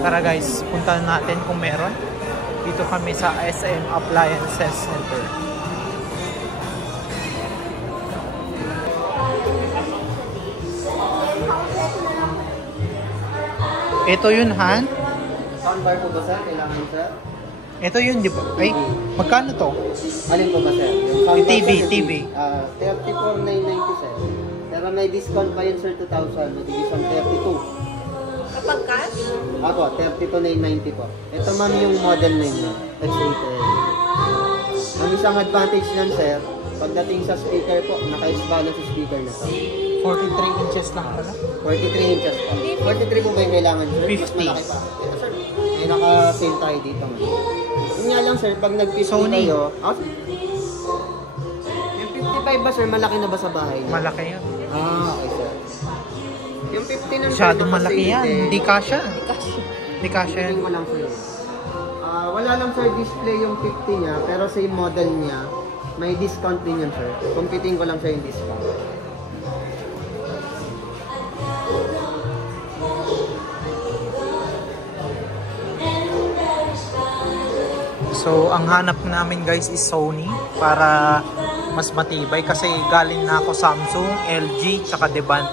Tara guys, puntahan natin kung meron. Dito kami sa SM Appliances Center. Ito yun, Han? Soundbar po ba sir? Kailangan sir? Ito yun, di ba? Ay, magkano to? Alin po ba sir? Yung TV, TV. 34,990 sir. Pero may discount pa yun sir, 2,000. Mag-division 32. Kapag cash? Ako, 32,990 po. Ito ma'am yung model ninyo. X8L. Ang isang advantage nun sir, pagdating sa speaker po, naka-balance sa speaker na to. 43 inches lang pala. 43 inches po. 43 po ba yung kailangan sir? 50. Mas malaki pa. Ito sir, may naka-sale tayo dito. Yun nga lang sir, pag nag-50 Sony. kayo, yung 55 ba sir, malaki na ba sa bahay niyo? Malaki yan. Okay sir. Yung 50 nun Masyadong sir, malaki yan. Hindi kasha. Hindi kasha yan. Tingin ko lang sir. Wala lang sir display yung 50 niya, pero same model niya, may discount din yan sir. Computing ko lang sir yung discount. So, ang hanap namin guys is Sony para mas matibay kasi galing na ako Samsung, LG, tsaka Deban.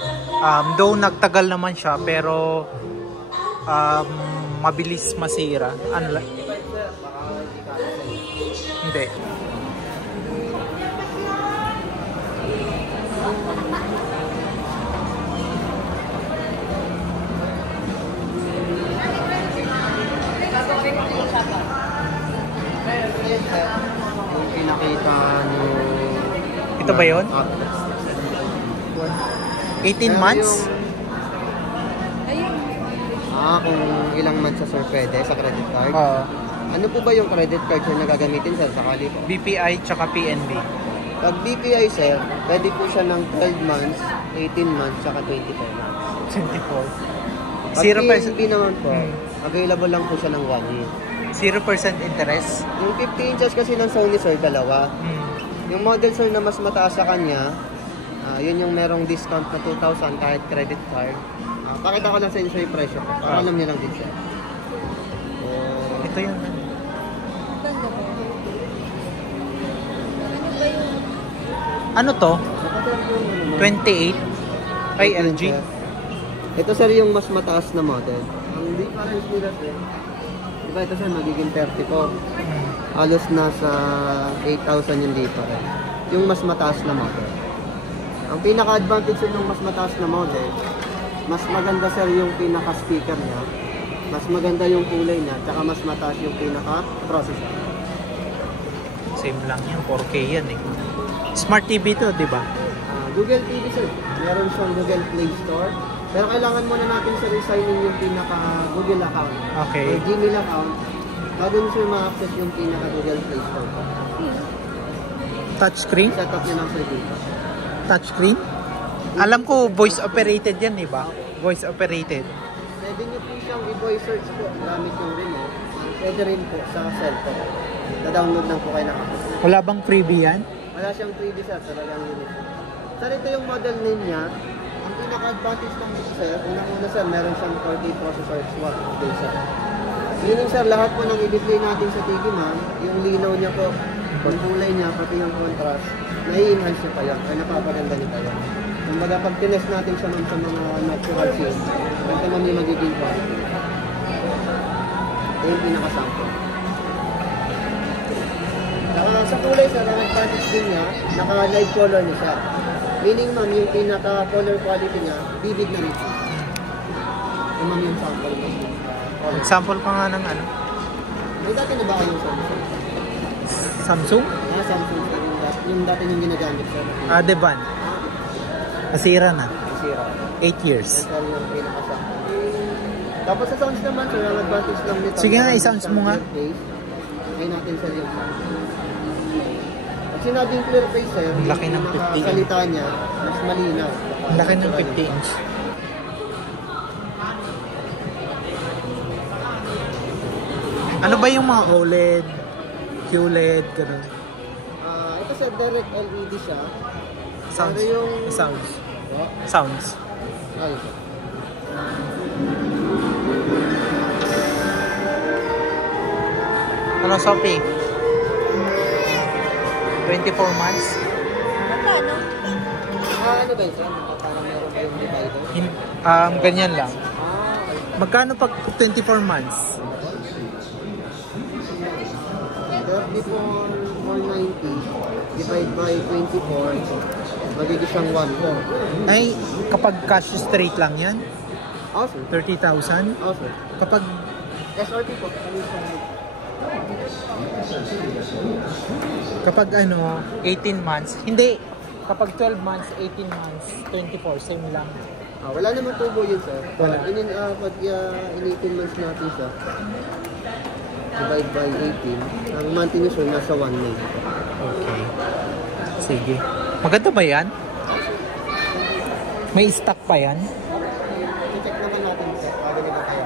Though nagtagal naman siya pero mabilis masira. Hindi. Yung pinakita nyo... Ito ba yun? 18 months? Ayun. Kung ilang months sa sir pwede sa credit card? Oo. Ano po ba yung credit card sir na gagamitin sir sakali po? BPI tsaka PNB. Pag BPI sir, pwede po siya ng 12 months, 18 months, tsaka 24 months. 24. Pag 0% PNB naman po, available lang po siya ng 1 year. 0% interest. Yung 50 inches kasi ng Sony sir, dalawa. Yung model sir na mas mataas sa kanya, yun yung merong discount na 2,000 kahit credit card. Pakita ko lang sa inyo sir yung presyo. Para alam niyo lang din sir. Ito yun. Ganda ba? Ano ba yung... Ano to? 28? 28? Ay, LG? Ito sir yung mas mataas na model. Ang difference nila sir, diba ito sir magiging 30 po. Halos nasa 8,000 yung difference. Yung mas mataas na model. Ang pinaka-advantage sir ng mas mataas na model, mas maganda sir yung pinaka-speaker niya, mas maganda yung kulay niya, tsaka mas mataas yung pinaka-processor. Same lang yan. 4K yan eh. Smart TV to, di ba? Google TV sir, meron siyang Google Play Store. Pero kailangan muna natin sir i-sign in yung pinaka-Google account. Okay. O Gmail account. Bago nyo sir ma-access yung pinaka-Google Play Store. Touchscreen? Set up nyo lang sir dito. Touchscreen? Alam ko, voice operated yan, di ba? Voice operated. Pwede nyo po siyang i-voice search po gamit yung remote. Pwede rin po sa cellphone. Na-download lang po kayo ng app. Wala bang freebie yan? Wala siyang 3D sir, talagang unique. Sir, ito yung model name niya. Ang pinaka-advantage lang dito sir, unang-una sir, meron siyang 4K processor swap. Okay sir. Meaning sir, lahat po ng i-display natin sa TV ma'am, yung linaw niya po, yung kulay niya, pati yung contrast, nai-enhance niya pa yan, ay napapaganda niya pa yan. Kumbaga pag tinest natin siya sa mga natural scene, ganito man yung magiging quality. Ito yung pinaka-sample. Sa kulay sir, ang advantage din niya, naka-light color niya siya. Meaning ma'am, yung pinaka-color quality niya, vivid na rin. Ito ma'am yung sample niya. Example pa nga ng ano? May dati na ba kayong Samsung? Samsung? Samsung sir, yung dati yung ginagamit sir. Deban. Nasira na. Nasira. 8 years. Ito yung pinaka-sample. Tapos sa sounds naman sir, ang advantage lang nito. Sige nga, i-sounds mo nga. Ay natin sir yung sound. Pag sinabing clear face sir, Ang laki ng 50. salita niya, mas malinaw. Ang laki ng 50 inch. Ano ba yung mga OLED, QLED, gano'n? Ito sir, direct LED siya. Sounds. Pero yung... Sounds. Sounds. Ay, Ano, Sophie? 24 months? Magkano? Ano ba yun, sir? Parang meron kayong divider? Ganyan lang. Okay. Magkano pag 24 months? 34,490 divide by 24, magiging siyang 1,400. Ay, kapag cash straight lang yan? Awesome. 30,000? Awesome. Kapag SRP po. kapag ano, 18 months, hindi. Kapag 12 months, 18 months, 24, same lang. Wala namang tubo yun, sir. Wala. Pag in 18 months natin siya, divide by 18, ang monthly nyo, sir, nasa 1 month. Okay. Sige. Maganda ba yan? May stock pa yan? I-check naman natin, sir. Bago nila kaya.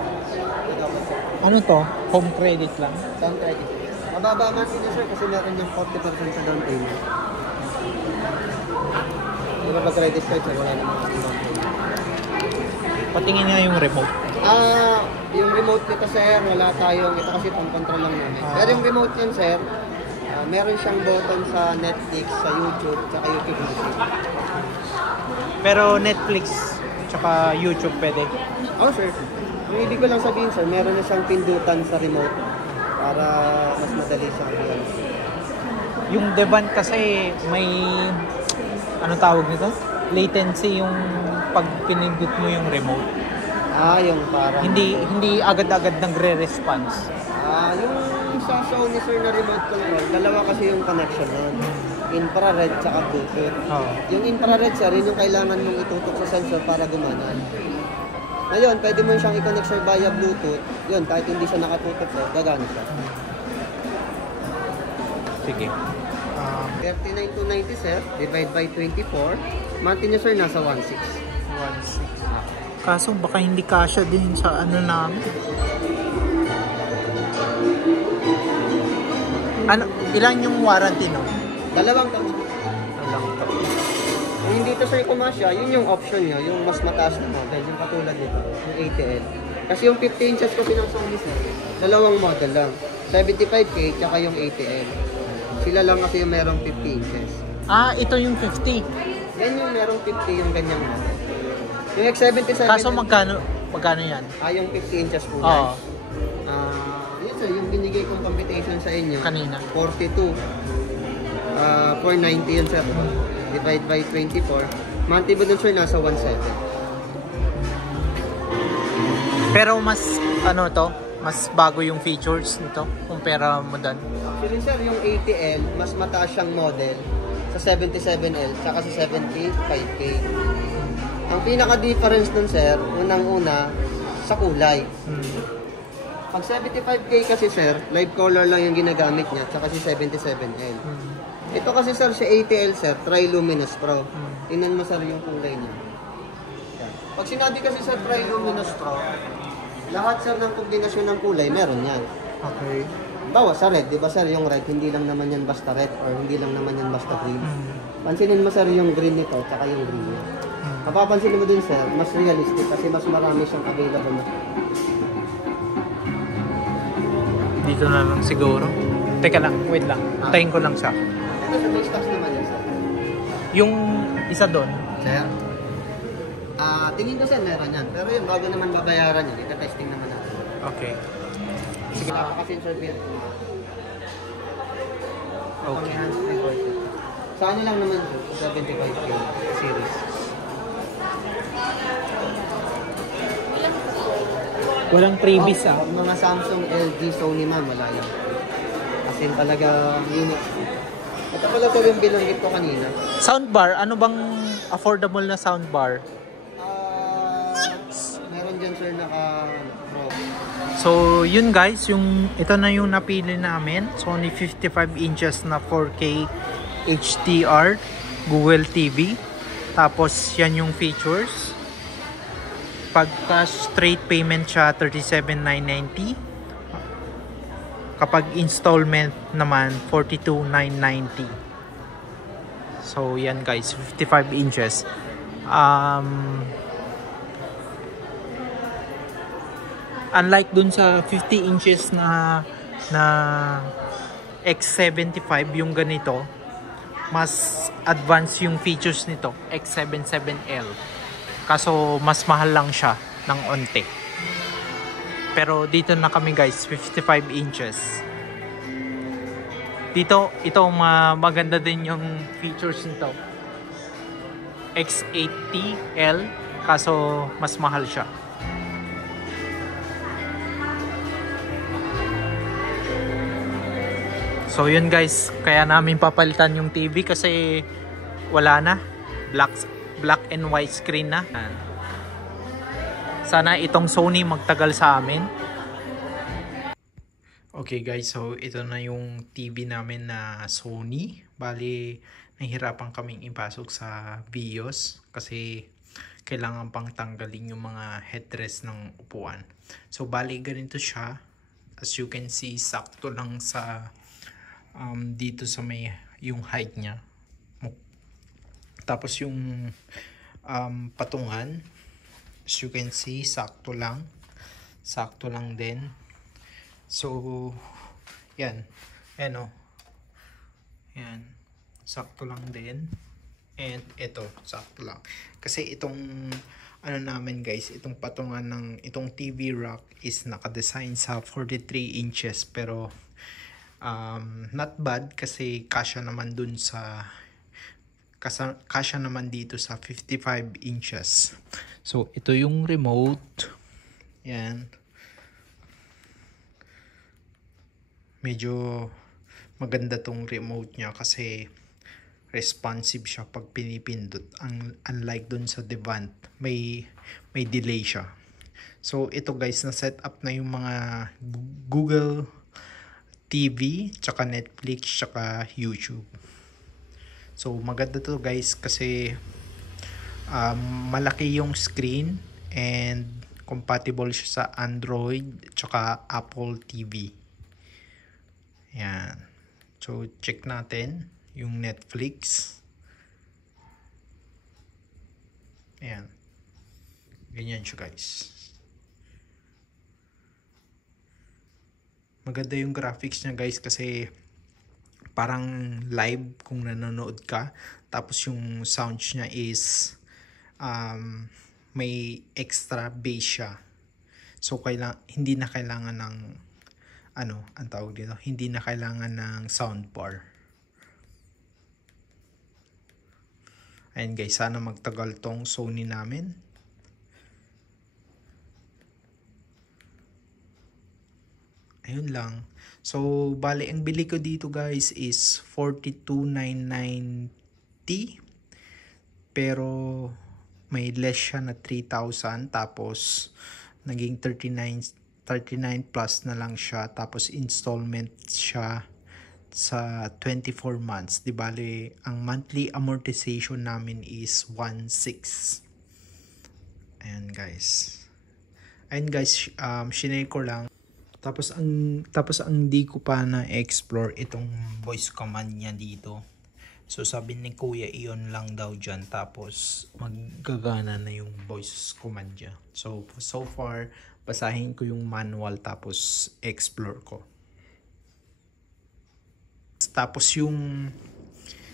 Ano to? Home credit lang? Down credit. Mababa monthly nyo, sir, kasi meron yung 40% sa down payment. Di ba pag credit card, sir, wala namang down payment. Patingin nga yung remote. Yung remote nito, sir, wala tayong, ito kasi pang control lang namin. Pero yung remote yan, sir, meron siyang button sa Netflix, sa YouTube, tsaka YouTube Music. Pero Netflix, tsaka YouTube pwede. Oh, sir. Yung ibig ko lang sabihin, sir, meron na siyang pindutan sa remote para mas madali siyang gawin. Yung Devant kasi may, anong tawag nito? Latency yung pag pinindot mo yung remote. Yung parang... Hindi agad-agad nagre-response. Yung sa Sony, sir, na remote control, dalawa kasi yung connection nun. Infrared tsaka Bluetooth. Oh. Yung infrared, sir, yun yung kailangan mong itutok sa sensor para gumana. Ngayon, pwede mo siyang i-connect, sir, via Bluetooth. Yun, kahit hindi siya nakatutok, sir, gagana siya. Sige. 39,290, sir, divide by 24. Monthly niya, sir, nasa 1,600. 1.6. Kaso baka hindi kasya din sa ano namin. Ano, ilan yung warranty no? 2 taon. Alang to. Kung hindi to, sir, kumasya, yun yung option nyo, yung mas mataas na model, yung katulad nito, yung 80L. Kasi yung 50 inches kasi ng Sony, sir, dalawang model lang. 75K, tsaka yung 80L. Sila lang kasi yung merong 50 inches. Ito yung 50. Yan yung merong 50, yung ganyang model. Yung X77... Kaso magkano yan? yung 50 inches po. Oo. Yun, sir, yung binigay kong computation sa inyo. Kanina. 42. 490 yun, sir. Divide by 24. Monthly mo dun, sir, nasa 1,700. Pero mas ano to? Mas bago yung features nito kumpara mo doon. Actually, sir, yung 80L, mas mataas siyang model sa 77L tsaka sa 75K. Ang pinaka-difference nun, sir, unang-una, sa kulay. Pag 75K kasi, sir, live color lang yung ginagamit niya tsaka si 77L. Ito kasi, sir, si 80L, sir, Triluminous Pro. Tingnan mo, sir, yung kulay niya. Yan. Pag sinabi kasi, sir, Triluminous Pro, lahat, sir, ng kombinasyon ng kulay, meron yan. Okay. Bawa sa red, di ba, sir, yung red, hindi lang naman yan basta red or hindi lang naman yan basta green. Pansinin mo, sir, yung green nito, tsaka yung green niya. Mapapansin mo din, sir, mas realistic kasi mas marami siyang available na. Dito na lang siguro. Teka lang, wait lang. Tayin ko lang siya. Ito sa may stocks naman yan, sir. Yung isa doon. Sir? Tingin ko, sir, meron yan. Pero yun, bago naman babayaran yun, ita-testing naman natin. Okay. Sige, napaka-sensor bill. Okay. Hands-free version. Sa ano lang naman, sir, 75K series. Walang freebies Mga Samsung, LG, Sony, ma'am, wala yan. As in, talaga unique. Ito pala, sir, yung binanggit ko kanina. Soundbar, ano bang affordable na soundbar? Meron dyan, sir, naka-pro. So, yun guys, ito na yung napili namin. Sony 55 inches na 4K HDR Google TV. Tapos, yan yung features. Pagka straight payment siya, 37,990. Kapag installment naman, 42,990. So, yan guys, 55 inches. Unlike dun sa 50 inches na na X75 yung ganito. Mas advanced yung features nito, X77L. Kaso mas mahal lang siya ng onte. Pero dito na kami guys, 55 inches. Dito, ito maganda din yung features nito. X80L, kaso mas mahal siya. So yun guys, kaya namin papalitan yung TV kasi wala na. Black and white screen na. Sana itong Sony magtagal sa amin. Okay guys, so ito na yung TV namin na Sony. Bali, nahihirapan kaming ipasok sa BIOS kasi kailangan pang tanggalin yung mga headrest ng upuan. So bali ganito siya. As you can see, sakto lang sa dito sa may yung height niya. Tapos yung patungan, as you can see, sakto lang din. So yan, ano, yan, sakto lang din. And ito, sakto lang. Kasi itong ano namin guys, itong patungan ng itong TV rack is nakadesign sa 43 inches, pero not bad kasi kasya naman dun sa kasya naman dito sa 55 inches. So ito yung remote. Yan. Medyo maganda tong remote niya kasi responsive siya pag pinipindot. Unlike dun sa Devant, may delay siya. So ito guys, na set up na yung mga Google TV, tsaka Netflix, tsaka YouTube. So maganda to guys kasi malaki yung screen and compatible siya sa Android tsaka Apple TV. Yan. So check natin yung Netflix. Ayan. Ganyan siya guys. Maganda yung graphics niya guys kasi parang live kung nanonood ka. Tapos yung sounds niya is may extra bass siya. So hindi na kailangan ng ano, ang tawag dito, hindi na kailangan ng soundbar. Ayan guys, sana magtagal tong Sony namin. Ayun lang. So, bali, ang bili ko dito guys is 42,990. Pero, may less siya na 3,000. Tapos, naging 39 plus na lang siya. Tapos, installment siya sa 24 months. Di bali, ang monthly amortization namin is 1,600. Ayan guys. Ayun guys, shinare ko lang. Tapos ang di ko pa na-explore itong voice command niya dito. So sabi ni Kuya, iyon lang daw dyan. Tapos maggagana na yung voice command niya. So far, basahin ko yung manual tapos explore ko. Tapos yung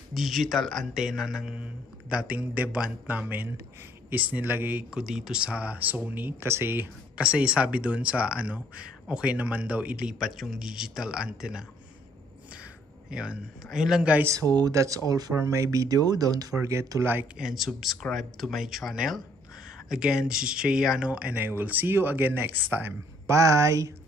digital antenna ng dating Devant namin is nilagay ko dito sa Sony. Kasi sabi doon sa ano, okay naman daw ilipat yung digital antenna. Ayun lang guys. So that's all for my video. Don't forget to like and subscribe to my channel. Again, this is Cheyano and I will see you again next time. Bye!